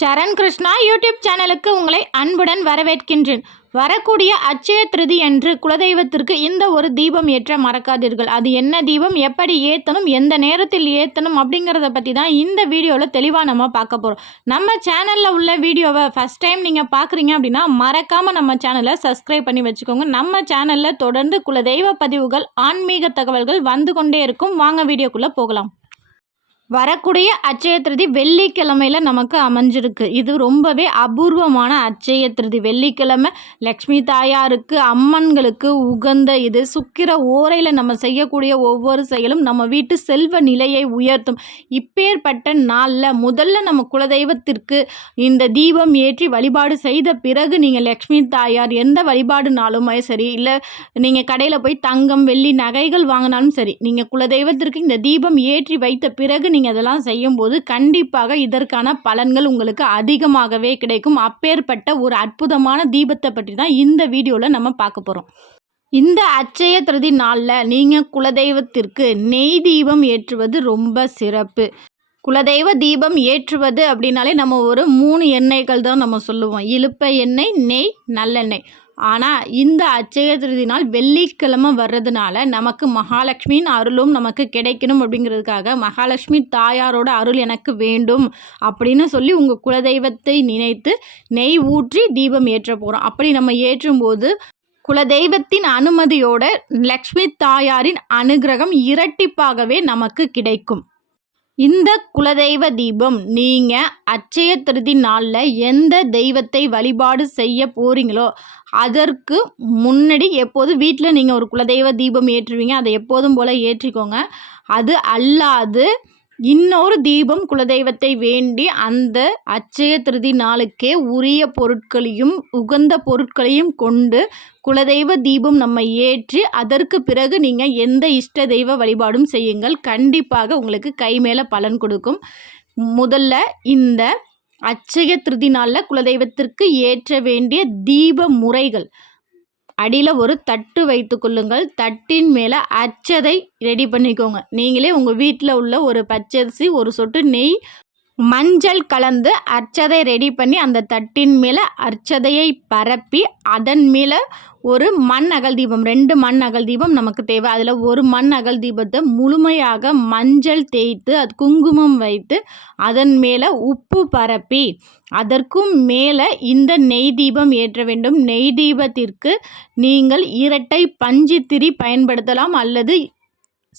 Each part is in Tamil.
சரண் கிருஷ்ணா யூடியூப் சேனலுக்கு உங்களை அன்புடன் வரவேற்கின்றேன். வரக்கூடிய அச்சய திருதி என்று குலதெய்வத்திற்கு இந்த ஒரு தீபம் ஏற்ற மறக்காதீர்கள். அது என்ன தீபம் எப்படி ஏற்றணும் எந்த நேரத்தில் ஏற்றணும் அப்படிங்கிறத பற்றி தான் இந்த வீடியோவில் தெளிவாக நம்ம பார்க்க போகிறோம் நம்ம சேனலில் உள்ள வீடியோவை ஃபஸ்ட் டைம் நீங்கள் பார்க்குறீங்க அப்படின்னா மறக்காமல் நம்ம சேனலை சப்ஸ்கிரைப் பண்ணி வச்சுக்கோங்க. நம்ம சேனலில் தொடர்ந்து குலதெய்வ பதிவுகள் ஆன்மீக தகவல்கள் வந்து கொண்டே இருக்கும். வாங்க வீடியோக்குள்ளே போகலாம். வரக்கூடிய அச்சய திருதி வெள்ளிக்கிழமையில் நமக்கு அமைஞ்சிருக்கு. இது ரொம்பவே அபூர்வமான அச்சய திருதி. வெள்ளிக்கிழமை லக்ஷ்மி தாயாருக்கு அம்மன்களுக்கு உகந்த இது. சுக்கிர ஓரையில் நம்ம செய்யக்கூடிய ஒவ்வொரு செயலும் நம்ம வீட்டு செல்வ நிலையை உயர்த்தும். இப்பேற்பட்ட நாளில் முதல்ல நம்ம குலதெய்வத்திற்கு இந்த தீபம் ஏற்றி வழிபாடு செய்த பிறகு நீங்கள் லக்ஷ்மி தாயார் எந்த வழிபாடுனாலுமே சரி இல்லை நீங்கள் கடையில் போய் தங்கம் வெள்ளி நகைகள் வாங்கினாலும் சரி நீங்கள் குலதெய்வத்திற்கு இந்த தீபம் ஏற்றி வைத்த பிறகு நீங்கள் அதெல்லாம் செய்யும்போது கண்டிப்பாக இதற்கான பலன்கள் உங்களுக்கு அதிகமாகவே கிடைக்கும். அப்பேற்பட்ட ஒரு அற்புதமான தீபத்தை பற்றி தான் இந்த வீடியோவில் நம்ம பார்க்க போகிறோம் இந்த அச்சய திருதி நாளில் நீங்கள் குலதெய்வத்திற்கு நெய் தீபம் ஏற்றுவது ரொம்ப சிறப்பு. குலதெய்வ தீபம் ஏற்றுவது அப்படின்னாலே நம்ம ஒரு மூணு எண்ணெய்கள் தான் நம்ம சொல்லுவோம். இழுப்ப எண்ணெய் நெய் நல்லெண்ணெய். ஆனால் இந்த அச்சய திருதி நாள் வெள்ளிக்கிழமை வர்றதுனால நமக்கு மகாலட்சுமியின் அருளும் நமக்கு கிடைக்கணும் அப்படிங்கிறதுக்காக மகாலட்சுமி தாயாரோட அருள் எனக்கு வேண்டும் அப்படின்னு சொல்லி உங்கள் குலதெய்வத்தை நினைத்து நெய் ஊற்றி தீபம் ஏற்ற போகிறோம் அப்படி நம்ம ஏற்றும்போது குலதெய்வத்தின் அனுமதியோட லக்ஷ்மி தாயாரின் அனுகிரகம் இரட்டிப்பாகவே நமக்கு கிடைக்கும். இந்த குலதெய்வ தீபம் நீங்கள் அச்சய திருதி நாளில் எந்த தெய்வத்தை வழிபாடு செய்ய போகிறீங்களோ அதற்கு முன்னாடி எப்போதும் வீட்டில் நீங்கள் ஒரு குலதெய்வ தீபம் ஏற்றுவீங்க அதை எப்போதும் போல் ஏற்றிக்கோங்க. அது அல்லாது இன்னொரு தீபம் குலதெய்வத்தை வேண்டி அந்த அச்சய திருதி நாளுக்கே உரிய பொருட்களையும் உகந்த பொருட்களையும் கொண்டு குலதெய்வ தீபம் நம்ம ஏற்றி அதற்கு பிறகு நீங்கள் எந்த இஷ்ட தெய்வ வழிபாடும் செய்யுங்கள். கண்டிப்பாக உங்களுக்கு கை மேலே பலன் கொடுக்கும். முதல்ல இந்த அச்சய திருதி நாளில் குலதெய்வத்திற்கு ஏற்ற வேண்டிய தீப முறைகள். அடியில் ஒரு தட்டு வைத்து கொள்ளுங்கள். தட்டின் மேலே அச்சதை ரெடி பண்ணிக்கோங்க. நீங்களே உங்கள் வீட்டில் உள்ள ஒரு பச்சரிசி ஒரு சொட்டு நெய் மஞ்சள் கலந்து அர்ச்சதை ரெடி பண்ணி அந்த தட்டின் மேலே அர்ச்சதையை பரப்பி அதன் மேலே ஒரு மண் அகல் தீபம் ரெண்டு மண் அகல் தீபம் நமக்கு தேவை. அதில் ஒரு மண் அகல் தீபத்தை முழுமையாக மஞ்சள் தேய்த்து அது குங்குமம் வைத்து அதன் மேலே உப்பு பரப்பி அதற்கும் மேலே இந்த நெய் தீபம் ஏற்ற வேண்டும். நெய் தீபத்திற்கு நீங்கள் இரட்டை பஞ்சு திரி பயன்படுத்தலாம் அல்லது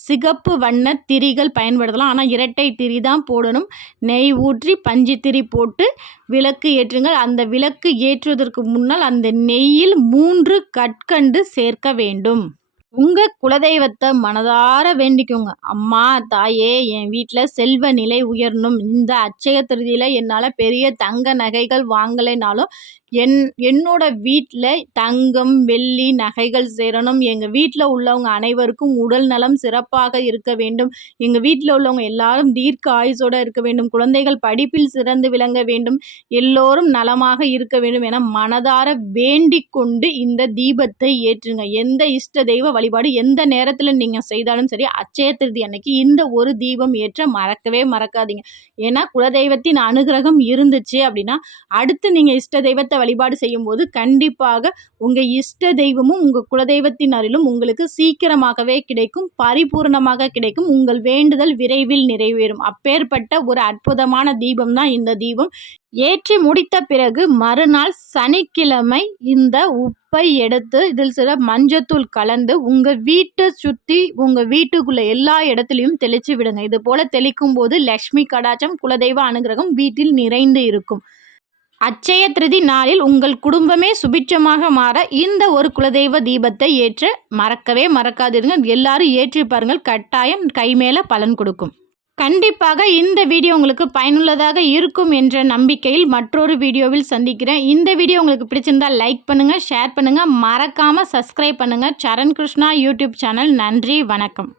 சிகப்பு வண்ண திரிகள் பயன்படுத்தலாம். ஆனால் இரட்டை திரி தான் போடணும். நெய் ஊற்றி பஞ்சு திரி போட்டு விளக்கு ஏற்றுங்கள். அந்த விளக்கு ஏற்றுவதற்கு முன்னால் அந்த நெய்யில் மூன்று கற்கண்டு சேர்க்க வேண்டும். உங்கள் குலதெய்வத்தை மனதார வேண்டிக்கோங்க. அம்மா தாயே என் வீட்டில் செல்வ நிலை உயரணும். இந்த அச்சய திருதியில் என்னால் பெரிய தங்க நகைகள் வாங்கலைனாலும் என் என்னோட வீட்டில் தங்கம் வெள்ளி நகைகள் சேரணும். எங்கள் வீட்டில் உள்ளவங்க அனைவருக்கும் உடல் நலம் சிறப்பாக இருக்க வேண்டும். எங்கள் வீட்டில் உள்ளவங்க எல்லாரும் தீர்க்க ஆயுசோடு இருக்க வேண்டும். குழந்தைகள் படிப்பில் சிறந்து விளங்க வேண்டும். எல்லோரும் நலமாக இருக்க வேண்டும் என மனதார வேண்டிக் கொண்டு இந்த தீபத்தை ஏற்றுங்க. எந்த இஷ்ட தெய்வ வழிபாடு எந்த நேரத்தில் நீங்கள் செய்தாலும் சரி அச்சய திருதி அன்னைக்கு இந்த ஒரு தீபம் ஏற்ற மறக்கவே மறக்காதீங்க. ஏன்னா குலதெய்வத்தின் அனுகிரகம் இருந்துச்சு அப்படின்னா அடுத்து நீங்கள் இஷ்ட தெய்வத்தை வழிபாடு செய்யும்போது கண்டிப்பாக உங்கள் இஷ்ட தெய்வமும் உங்கள் குலதெய்வத்தின் அருளும் உங்களுக்கு சீக்கிரமாகவே கிடைக்கும் பரிபூர்ணமாக கிடைக்கும் உங்கள் வேண்டுதல் விரைவில் நிறைவேறும். அப்பேற்பட்ட ஒரு அற்புதமான தீபம் தான் இந்த தீபம். ஏற்றி முடித்த பிறகு மறுநாள் சனிக்கிழமை இந்த உப்பை எடுத்து இதில் சில மஞ்சத்தூள் கலந்து உங்கள் வீட்டை சுற்றி உங்கள் வீட்டுக்குள்ளே எல்லா இடத்துலையும் தெளித்து விடுங்க. இது போல் தெளிக்கும் போது லக்ஷ்மி கடாச்சம் குலதெய்வ அனுகிரகம் வீட்டில் நிறைந்து இருக்கும். அச்சய திருதி நாளில் உங்கள் குடும்பமே சுபிட்சமாக மாற இந்த ஒரு குலதெய்வ தீபத்தை ஏற்று மறக்கவே மறக்காதீர்கள். எல்லாரும் ஏற்றி பாருங்கள். கட்டாயம் கை மேலே பலன் கொடுக்கும். கண்டிப்பாக இந்த வீடியோ உங்களுக்கு பயனுள்ளதாக இருக்கும் என்ற நம்பிக்கையில் மற்றொரு வீடியோவில் சந்திக்கிறேன். இந்த வீடியோ உங்களுக்கு பிடிச்சிருந்தால் லைக் பண்ணுங்கள் ஷேர் பண்ணுங்கள் மறக்காமல் சப்ஸ்கிரைப் பண்ணுங்கள் சரண் கிருஷ்ணா யூடியூப் சேனல். நன்றி வணக்கம்.